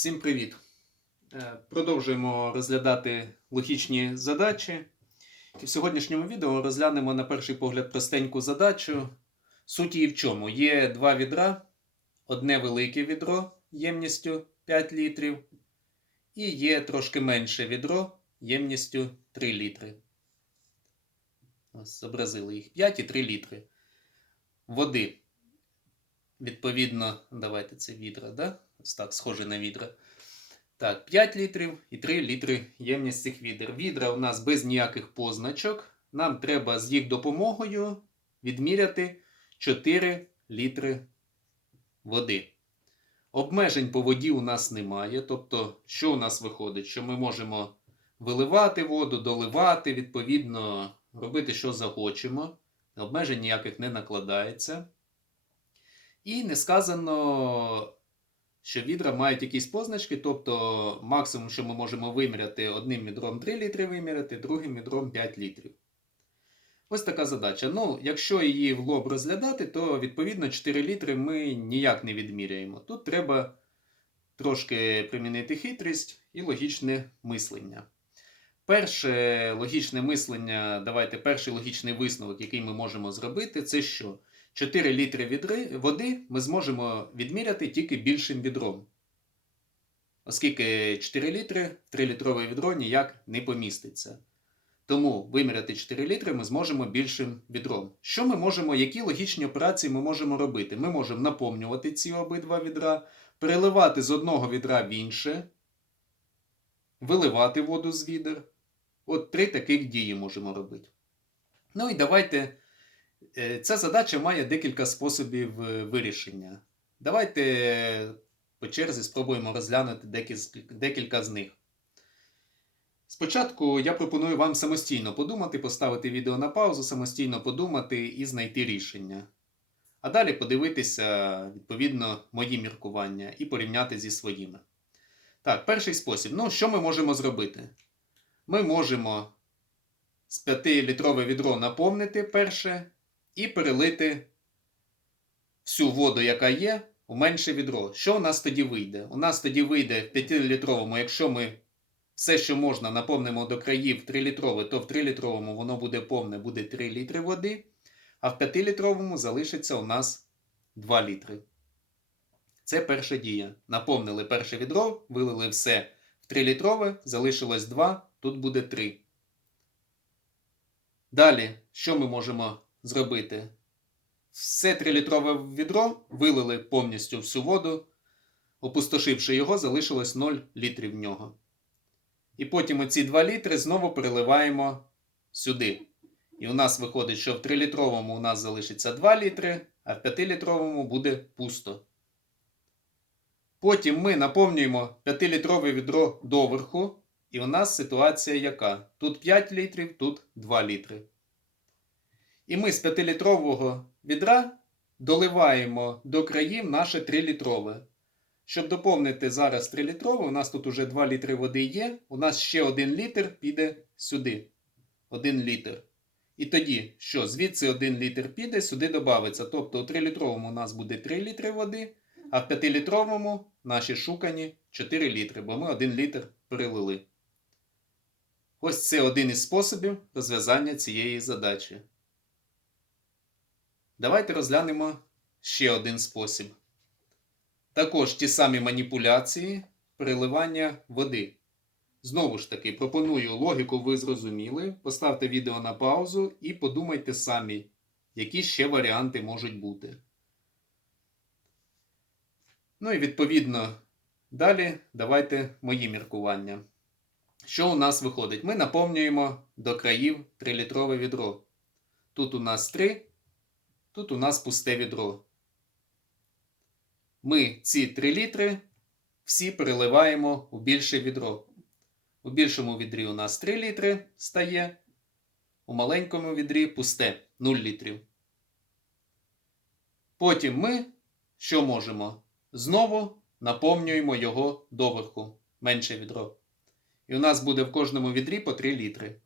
Всім привіт! Е, Продовжуємо розглядати логічні задачі. І в сьогоднішньому відео розглянемо на перший погляд простеньку задачу. Суть її в чому? Є два відра, одне велике відро ємністю 5 літрів, і є трошки менше відро ємністю 3 літри. Ось зобразили їх 5 і 3 літри. Води. Відповідно, давайте це відра, да? Ось так, схоже на відра. Так, 5 літрів і 3 літри ємність цих відер. Відра у нас без ніяких позначок. Нам треба з їх допомогою відміряти 4 літри води. Обмежень по воді у нас немає. Тобто, що у нас виходить? Що ми можемо виливати воду, доливати, відповідно, робити, що захочемо. Обмежень ніяких не накладається. І не сказано, що відра мають якісь позначки, тобто максимум, що ми можемо виміряти одним відром 3 літри виміряти, другим відром 5 літрів. Ось така задача. Ну, якщо її в лоб розглядати, то відповідно 4 літри ми ніяк не відміряємо. Тут треба трошки примінити хитрість і логічне мислення. Перше логічне мислення, давайте перший логічний висновок, який ми можемо зробити, це що? 4 літри відри, води ми зможемо відміряти тільки більшим відром. Оскільки 4 літри 3-літрове відро ніяк не поміститься. Тому виміряти 4 літри ми зможемо більшим відром. Що ми можемо, які логічні операції ми можемо робити? Ми можемо наповнювати ці обидва відра, переливати з одного відра в інше, виливати воду з відер. От три таких дії можемо робити. Ну і давайте. Е, Ця задача має декілька способів е, вирішення. Давайте по черзі спробуємо розглянути декілька з них. Спочатку я пропоную вам самостійно подумати, поставити відео на паузу, самостійно подумати і знайти рішення. А далі подивитися, відповідно, мої міркування і порівняти зі своїми. Так, перший спосіб. Ну, що ми можемо зробити? Ми можемо з 5-літрове відро наповнити перше і перелити всю воду, яка є, у менше відро. Що у нас тоді вийде? У нас тоді вийде в 5-літровому, якщо ми все, що можна, наповнимо до країв 3-літрове, то в 3-літровому воно буде повне, буде 3 літри води, а в 5-літровому залишиться у нас 2 літри. Це перша дія. Наповнили перше відро, вилили все в 3-літрове, залишилось 2, тут буде 3. Далі, що ми можемо зробити? Все 3-літрове відро вилили повністю всю воду, опустошивши його, залишилось 0 літрів в нього. І потім оці 2 літри знову переливаємо сюди. І у нас виходить, що в 3-літровому у нас залишиться 2 літри, а в 5-літровому буде пусто. Потім ми наповнюємо 5-літрове відро доверху, і у нас ситуація яка? Тут 5 літрів, тут 2 літри. І ми з 5-літрового відра доливаємо до країв наше 3-літрове. Щоб доповнити зараз 3-літрове, у нас тут уже 2 літри води є. У нас ще 1 літр піде сюди. 1 літр. І тоді, що звідси 1 літр піде, сюди додається. Тобто у 3-літровому у нас буде 3 літри води, а в 5-літровому наші шукані 4 літри, бо ми 1 літр перелили. Ось це один із способів розв'язання цієї задачі. Давайте розглянемо ще один спосіб. Також ті самі маніпуляції переливання води. Знову ж таки, пропоную логіку, ви зрозуміли. Поставте відео на паузу і подумайте самі, які ще варіанти можуть бути. Ну і відповідно, далі давайте мої міркування. Що у нас виходить? Ми наповнюємо до країв 3-літрове відро. Тут у нас 3, тут у нас пусте відро. Ми ці 3 літри всі переливаємо у більше відро. У більшому відрі у нас 3 літри стає, у маленькому відрі пусте 0 літрів. Потім ми що можемо? Знову наповнюємо його доверху, менше відро. І у нас буде в кожному відрі по 3 літри.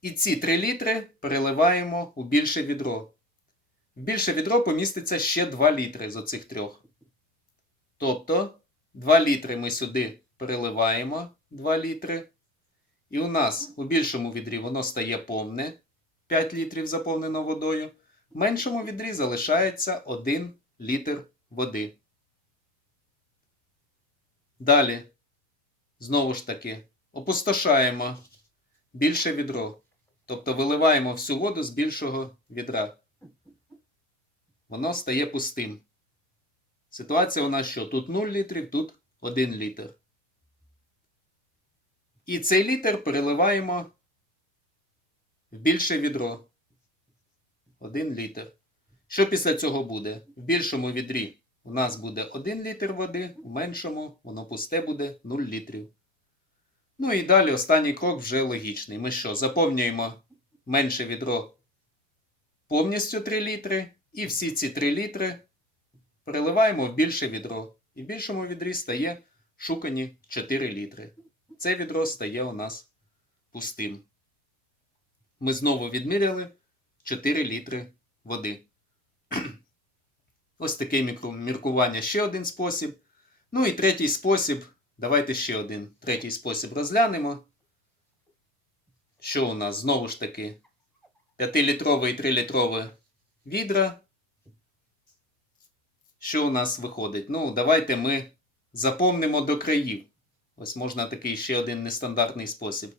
І ці 3 літри переливаємо у більше відро. Більше відро поміститься ще 2 літри з оцих трьох. Тобто 2 літри ми сюди переливаємо 2 літри. І у нас у більшому відрі воно стає повне. 5 літрів заповнено водою. В меншому відрі залишається 1 літр води. Далі, знову ж таки, опустошаємо більше відро. Тобто виливаємо всю воду з більшого відра. Воно стає пустим. Ситуація у нас що? Тут 0 літрів, тут 1 літр. І цей літр переливаємо в більше відро. 1 літр. Що після цього буде? В більшому відрі у нас буде 1 літр води, в меншому воно пусте буде 0 літрів. Ну і далі останній крок вже логічний. Ми що? Заповнюємо менше відро повністю 3 літри, і всі ці 3 літри переливаємо в більше відро. І в більшому відрі стає шукані 4 літри. Це відро стає у нас пустим. Ми знову відміряли 4 літри води. Ось таке міркування ще один спосіб. Ну і третій спосіб. Давайте ще один третій спосіб розглянемо. Що у нас? Знову ж таки, 5-літрове і 3-літрове відра. Що у нас виходить? Ну, давайте ми заповнимо до країв. Ось можна такий ще один нестандартний спосіб.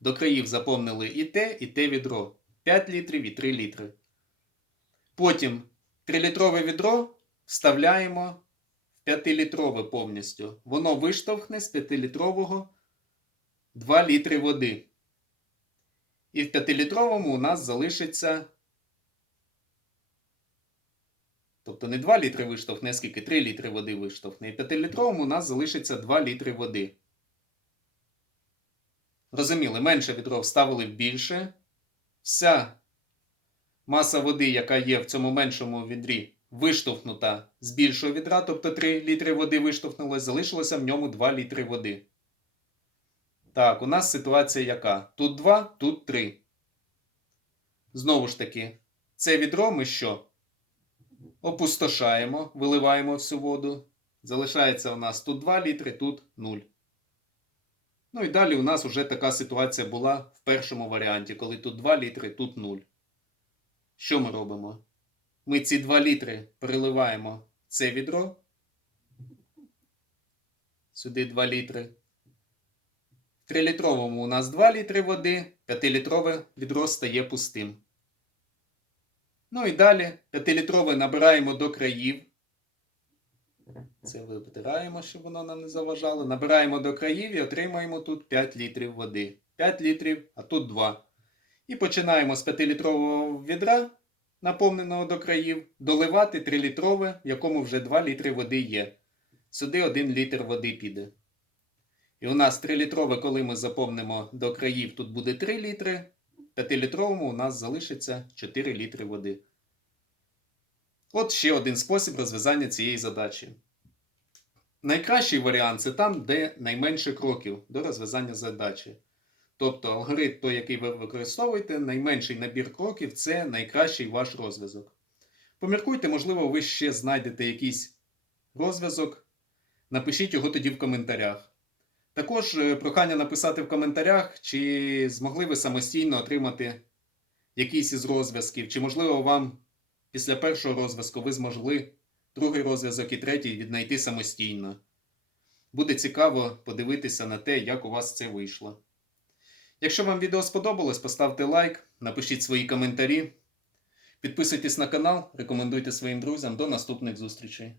До країв заповнили і те, і те відро. 5 літрів і 3 літри. Потім 3-літрове відро вставляємо в 5-літрове повністю. Воно виштовхне з 5-літрового 2 літри води. І в 5-літровому у нас залишиться. Тобто не 2 літри виштовхне, скільки 3 літри води виштовхне. І в 5-літровому у нас залишиться 2 літри води. Розуміли, менше відро вставили в більше. Вся маса води, яка є в цьому меншому відрі, виштовхнута з більшого відра, тобто 3 літри води виштовхнулося, залишилося в ньому 2 літри води. Так, у нас ситуація яка? Тут 2, тут 3. Знову ж таки, це відро ми що? Опустошаємо, виливаємо всю воду. Залишається у нас тут 2 літри, тут 0. Ну і далі у нас вже така ситуація була в першому варіанті, коли тут 2 літри, тут 0. Що ми робимо? Ми ці 2 літри переливаємо це відро. Сюди 2 літри. В 3-літровому у нас 2 літри води, 5-літрове відро стає пустим. Ну і далі 5-літрове набираємо до країв. Це витираємо, щоб воно нам не заважало. Набираємо до країв і отримаємо тут 5 літрів води. 5 літрів, а тут 2. І починаємо з 5-літрового відра, наповненого до країв, доливати 3-літрове, в якому вже 2 літри води є. Сюди 1 літр води піде. І у нас 3-літрове, коли ми заповнимо до країв, тут буде 3 літри. 5-літровому у нас залишиться 4 літри води. От ще один спосіб розв'язання цієї задачі. Найкращий варіант це там, де найменше кроків до розв'язання задачі. Тобто алгоритм, той, який ви використовуєте, найменший набір кроків це найкращий ваш розв'язок. Поміркуйте, можливо, ви ще знайдете якийсь розв'язок. Напишіть його тоді в коментарях. Також е, прохання написати в коментарях, чи змогли ви самостійно отримати якийсь із розв'язків, чи, можливо, вам після першого розв'язку ви змогли другий розв'язок і третій віднайти самостійно. Буде цікаво подивитися на те, як у вас це вийшло. Якщо вам відео сподобалось, поставте лайк, напишіть свої коментарі, підписуйтесь на канал, рекомендуйте своїм друзям. До наступних зустрічей.